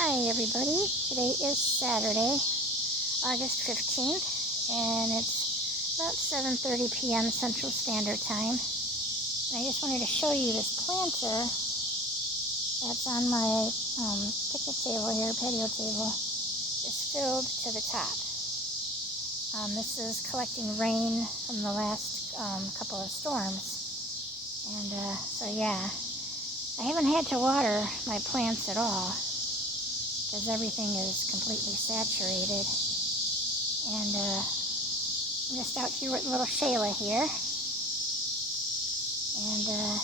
Hi everybody, today is Saturday, August 15th, and it's about 7:30 p.m. Central Standard Time. And I just wanted to show you this planter that's on my picnic table here, patio table, is filled to the top. This is collecting rain from the last couple of storms. And so yeah, I haven't had to water my plants at all, because everything is completely saturated. And I'm just out here with little Shayla here. And the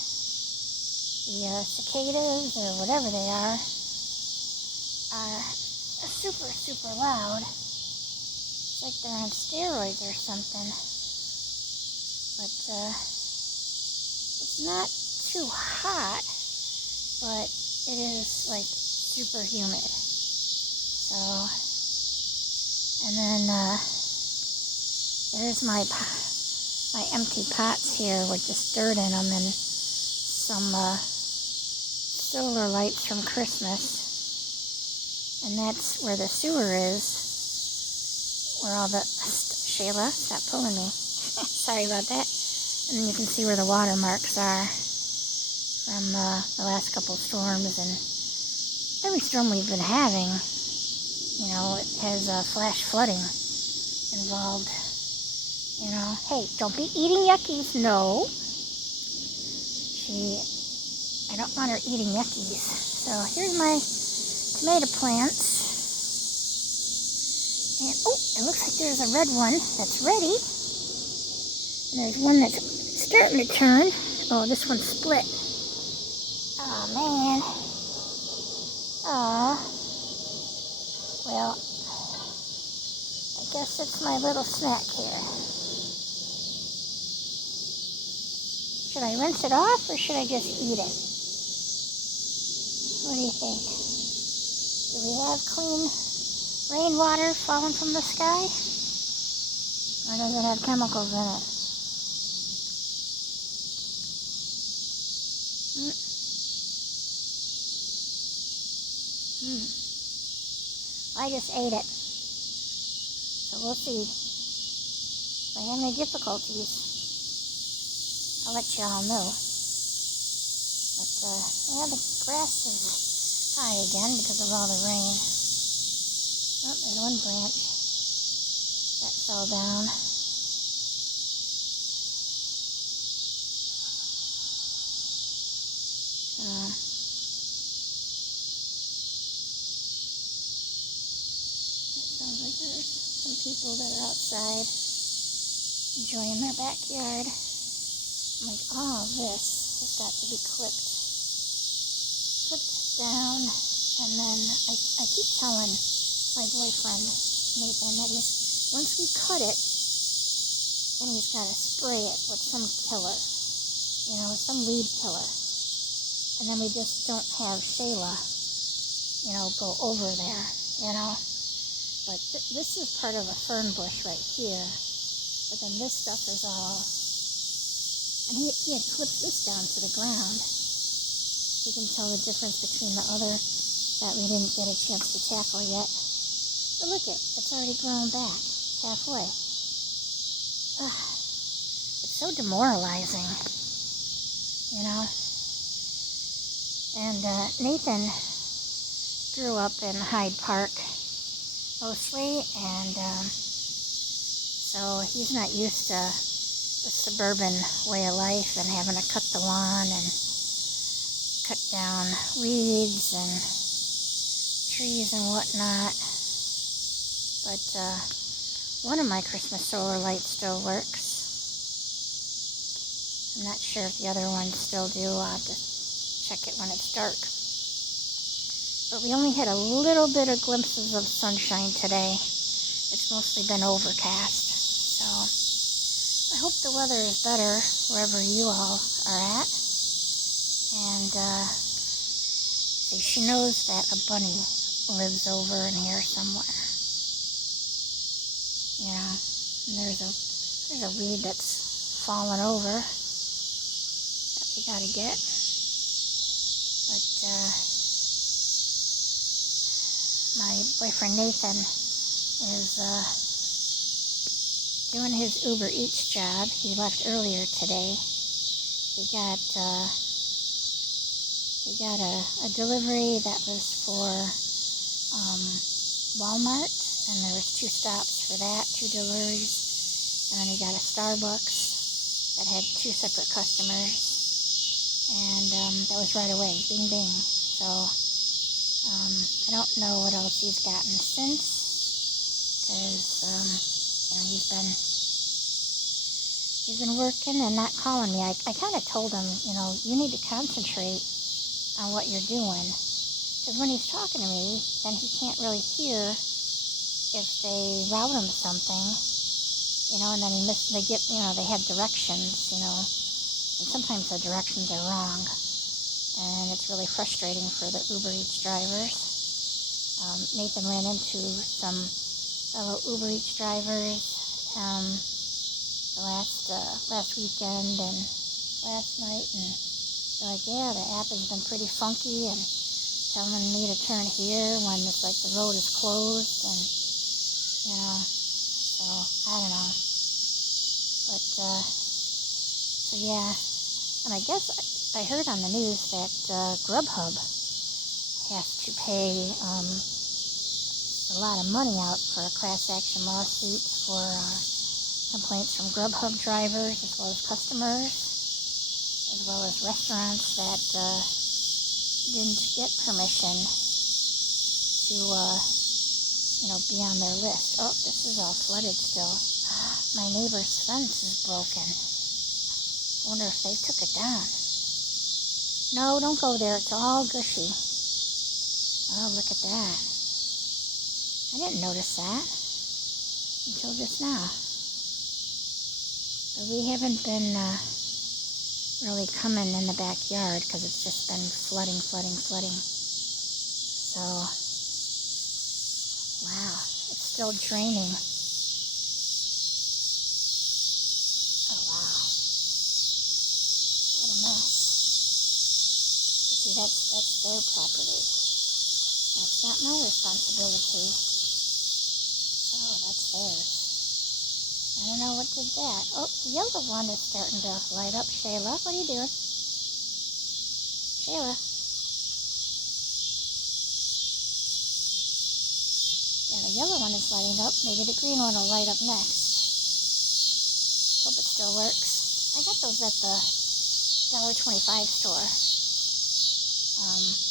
cicadas, or whatever they are super, super loud. It's like they're on steroids or something. But it's not too hot, but it is like super humid. So, and then there's my empty pots here with just dirt in them and some solar lights from Christmas. And that's where the sewer is, where all the... Shayla, stop pulling me. Sorry about that. And then you can see where the watermarks are from the last couple storms, and every storm we've been having, you know, it has flash flooding involved. You know, hey, don't be eating yuckies. No. I don't want her eating yuckies. So here's my tomato plants. And, oh, it looks like there's a red one that's ready. And there's one that's starting to turn. Oh, this one's split. Oh, man. Aw. Well, I guess it's my little snack here. Should I rinse it off, or should I just eat it? What do you think? Do we have clean rainwater falling from the sky? Or does it have chemicals in it? I just ate it. So we'll see. If I have any difficulties, I'll let you all know. But yeah, the grass is high again because of all the rain. Oh, there's one branch that fell down. It sounds like there's some people that are outside enjoying their backyard. I'm like, oh, this has got to be clipped down. And then I keep telling my boyfriend, Nathan, that once we cut it, then he's got to spray it with some killer, you know, some weed killer. And then we just don't have Shayla, you know, go over there, you know. But this is part of a fern bush right here. But then this stuff is all... And he had clipped this down to the ground. You can tell the difference between the other that we didn't get a chance to tackle yet. But look it's already grown back halfway. It's so demoralizing, you know. And Nathan grew up in Hyde Park mostly, and so he's not used to the suburban way of life and having to cut the lawn and cut down weeds and trees and whatnot. But one of my Christmas solar lights still works. I'm not sure if the other ones still do. I'll have to check it when it's dark. But we only had a little bit of glimpses of sunshine today. It's mostly been overcast. So I hope the weather is better wherever you all are at. And see, she knows that a bunny lives over in here somewhere. You know, and there's a weed that's fallen over that we gotta get. But my boyfriend Nathan is doing his Uber Eats job. He left earlier today. He got a delivery that was for Walmart, and there was 2 stops for that, 2 deliveries, and then he got a Starbucks that had 2 separate customers, and that was right away, bing bing. So I don't know what else he's gotten since, because he's been working and not calling me. I kind of told him, you need to concentrate on what you're doing, because when he's talking to me, then he can't really hear if they route him something, and then they have directions, and sometimes the directions are wrong, and it's really frustrating for the Uber Eats drivers. Nathan ran into some fellow Uber Eats drivers last weekend and last night, and they're like, yeah, the app has been pretty funky and telling me to turn here when it's like the road is closed, and so I don't know. But so yeah, and I guess I heard on the news that Grubhub has to pay a lot of money out for a class action lawsuit for complaints from Grubhub drivers as well as customers, as well as restaurants that didn't get permission to be on their list. Oh, this is all flooded still. My neighbor's fence is broken. I wonder if they took it down. No, don't go there. It's all gushy. Oh, look at that. I didn't notice that until just now. But we haven't been really coming in the backyard because it's just been flooding. So, wow, it's still draining. Oh, wow. What a mess. But see, that's their property. That's not my responsibility. So that's theirs. I don't know what did that. Oh, the yellow one is starting to light up. Shayla, what are you doing? Shayla. Yeah, the yellow one is lighting up. Maybe the green one will light up next. Hope it still works. I got those at the $1.25 store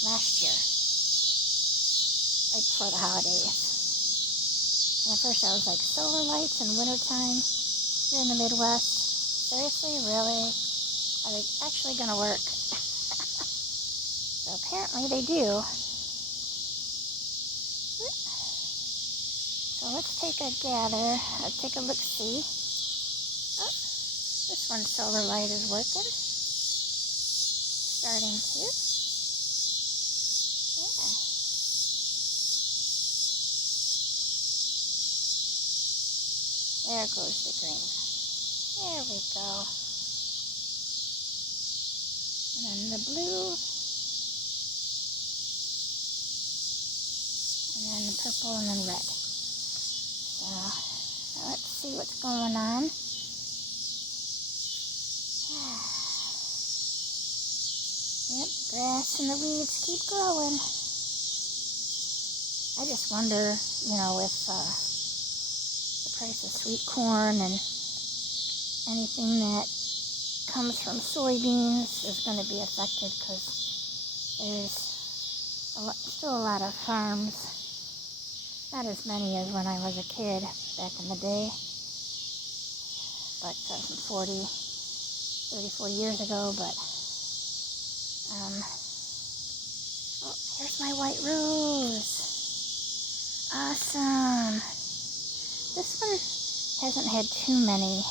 last year, right before the holidays. And at first I was like, solar lights in wintertime here in the Midwest? Seriously? Really? Are they actually going to work? So apparently they do. So let's take a gather. Let's take a look-see. Oh, this one's solar light is working. Starting to. Yeah. There goes the green. There we go. And then the blue. And then the purple and then red. So let's see what's going on. Yep, the grass and the weeds keep growing. I just wonder, if the price of sweet corn and anything that comes from soybeans is going to be affected, because there's still a lot of farms, not as many as when I was a kid back in the day, but some 40 years ago, but oh, here's my white rose. Awesome. This one hasn't had too many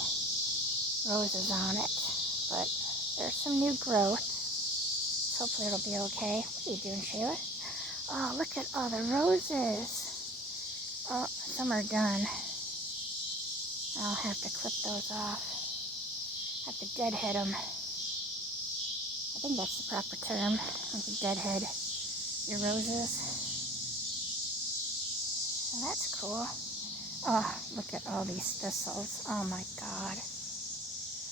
roses on it, but there's some new growth. So hopefully it'll be okay. What are you doing, Shayla? Oh, look at all the roses. Oh, some are done. I'll have to clip those off. Have to deadhead them. I think that's the proper term, when you deadhead your roses. So that's cool. Oh, look at all these thistles. Oh my god.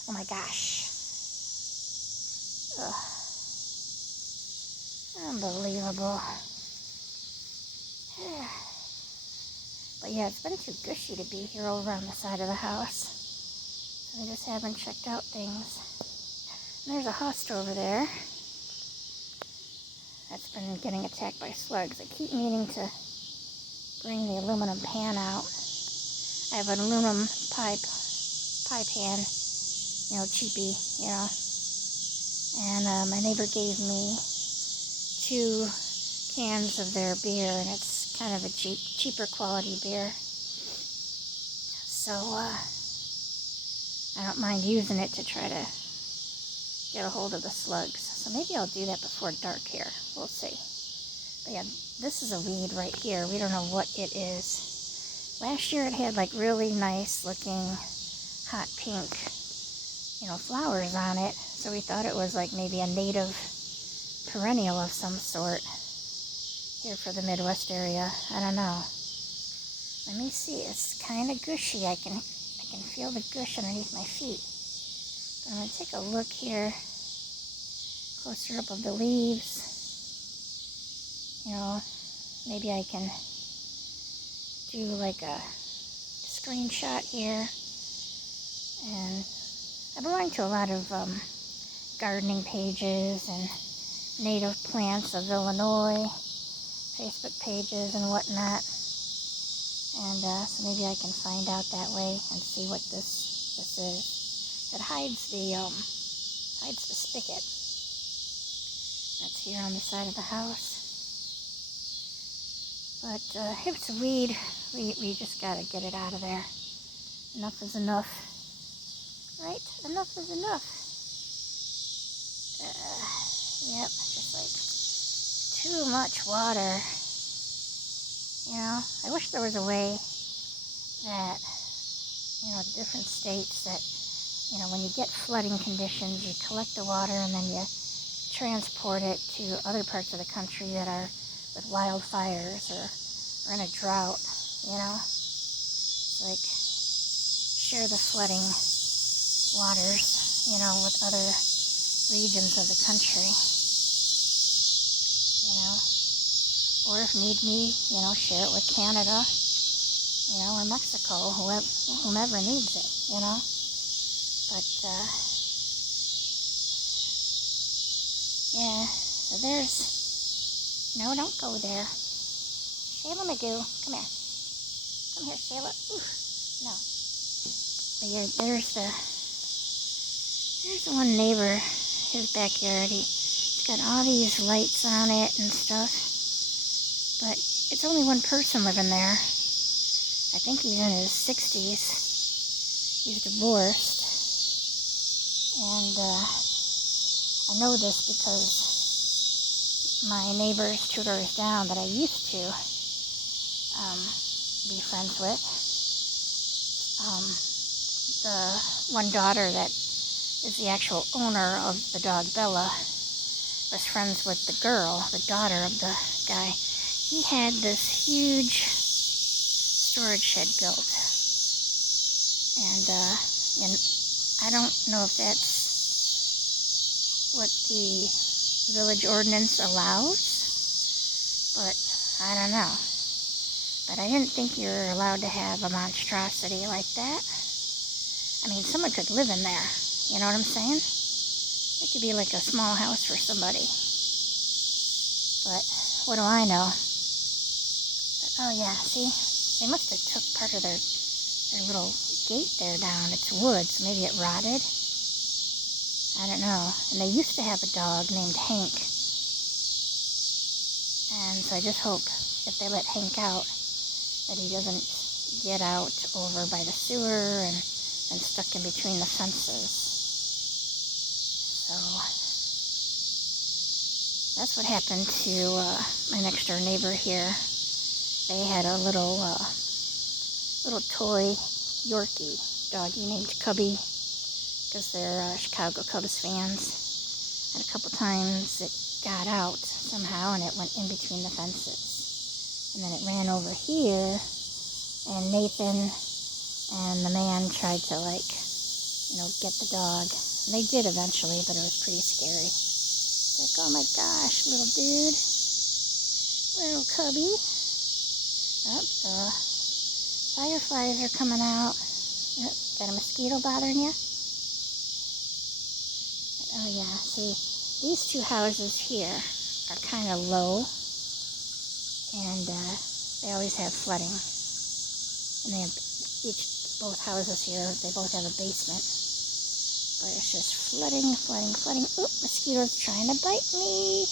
Oh my gosh. Ugh. Unbelievable. But yeah, it's been too gushy to be here over on the side of the house. So I just haven't checked out things. And there's a host over there that's been getting attacked by slugs. I keep meaning to bring the aluminum pan out. I have an aluminum pie pan, cheapy, And my neighbor gave me 2 cans of their beer, and it's kind of a cheaper quality beer. So I don't mind using it to try to get a hold of the slugs. So maybe I'll do that before dark here. We'll see. But yeah, this is a weed right here. We don't know what it is. Last year it had like really nice looking hot pink, flowers on it. So we thought it was like maybe a native perennial of some sort here for the Midwest area. I don't know. Let me see. It's kind of gushy. I can feel the gush underneath my feet. But I'm going to take a look here, closer up of the leaves. Maybe I can do like a screenshot here. And I belong to a lot of gardening pages and native plants of Illinois Facebook pages and whatnot. And so maybe I can find out that way and see what this is. It hides the spigot. That's here on the side of the house. But if it's a weed, we just gotta get it out of there. Enough is enough. Right? Enough is enough. Yep, just like too much water. I wish there was a way that, the different states that, when you get flooding conditions, you collect the water and then you transport it to other parts of the country that are with wildfires or in a drought, It's like share the flooding waters, with other regions of the country, Or if need be, share it with Canada, or Mexico, whomever needs it, But, yeah, so there's, no, don't go there. Shayla Magoo, come here. Come here, Shayla. Ooh, no. But there's the one neighbor, his backyard. He's got all these lights on it and stuff. But it's only one person living there. I think he's in his 60s. He's divorced. And I know this because my neighbors 2 doors down that I used to be friends with, the one daughter that is the actual owner of the dog Bella was friends with the girl, the daughter of the guy. He had this huge storage shed built, and I don't know if that's what the village ordinance allows, but I don't know. But I didn't think you were allowed to have a monstrosity like that. I mean, someone could live in there, you know what I'm saying? It could be like a small house for somebody. But what do I know? Oh yeah, see, they must have took part of their little gate there down. It's wood, so maybe it rotted. I don't know. And they used to have a dog named Hank. And so I just hope if they let Hank out that he doesn't get out over by the sewer and stuck in between the fences. So that's what happened to my next door neighbor here. They had a little toy Yorkie doggy named Cubby, because they're Chicago Cubs fans. And a couple times it got out somehow and it went in between the fences. and then it ran over here, and Nathan and the man tried to, like, get the dog. And they did eventually, but it was pretty scary. It's like, oh my gosh, little dude, little cubby. Oh, the fireflies are coming out. Oh, got a mosquito bothering you? Oh yeah, see, these two houses here are kind of low, and they always have flooding. And they have both houses here, they both have a basement. But it's just flooding, flooding, flooding. Oop, mosquitoes trying to bite me.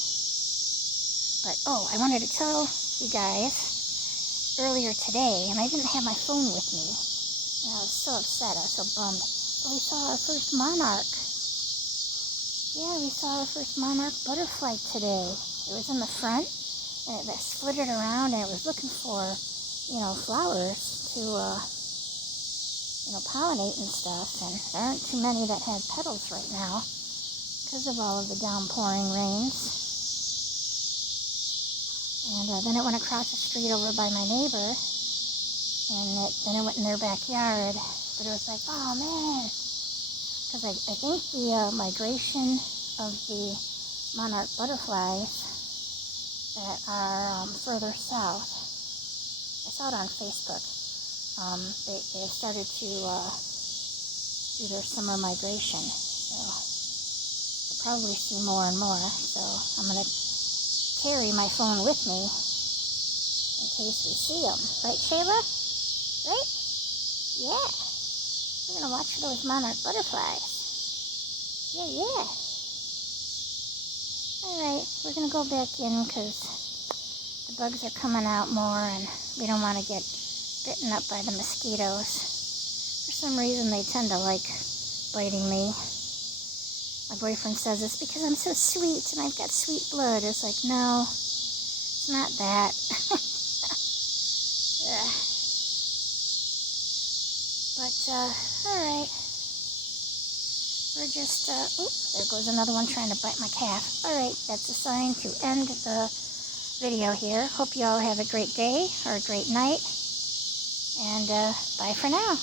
But, oh, I wanted to tell you guys earlier today, and I didn't have my phone with me. And I was so upset, I was so bummed. But we saw our first monarch. Yeah, we saw our first monarch butterfly today. It was in the front, and it flitted around, and it was looking for, flowers to, pollinate and stuff, and there aren't too many that have petals right now because of all of the downpouring rains. And then it went across the street over by my neighbor, and then it went in their backyard. But it was like, oh man, because I think the migration of the monarch butterflies that are further south, I saw it on Facebook. They have started to do their summer migration, so we'll probably see more and more. So I'm going to carry my phone with me in case we see them. Right, Shayla? Right? Yeah. We're going to watch for those monarch butterflies. Yeah. Alright, we're going to go back in because the bugs are coming out more and we don't want to get bitten up by the mosquitoes. For some reason they tend to like biting me. My boyfriend says it's because I'm so sweet and I've got sweet blood. It's like, no, it's not that. But, alright. We're just, there goes another one trying to bite my calf. Alright, that's a sign to end the video here. Hope you all have a great day or a great night. And bye for now.